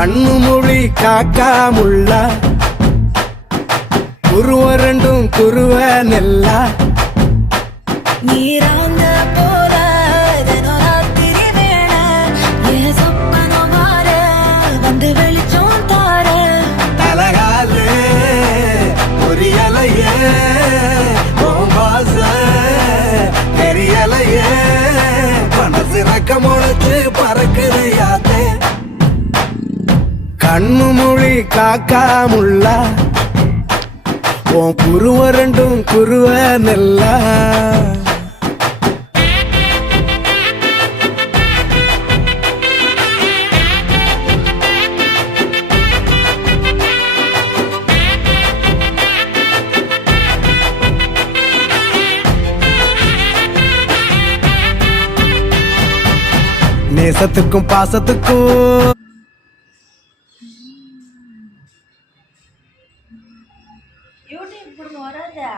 கண்ணு மொழி காக்காமுள்ள குருவ ரெண்டும் குருவ நெல்லா நீராங்க போல ராத்திரி வேள என் சொப்பனம் மாற வந்து வெளிச்சம் தார தலகாலு பொரியலையே பாச தெரியலையே மனசு ரக்க முளைச்சு பறக்குதையாத்தே கண்ணு மொழி காக்காமுள்ள உன் குருவ ரெண்டும் குருவ நெல்லா நேசத்துக்கும் பாசத்துக்கும் யூடியூப் வராதா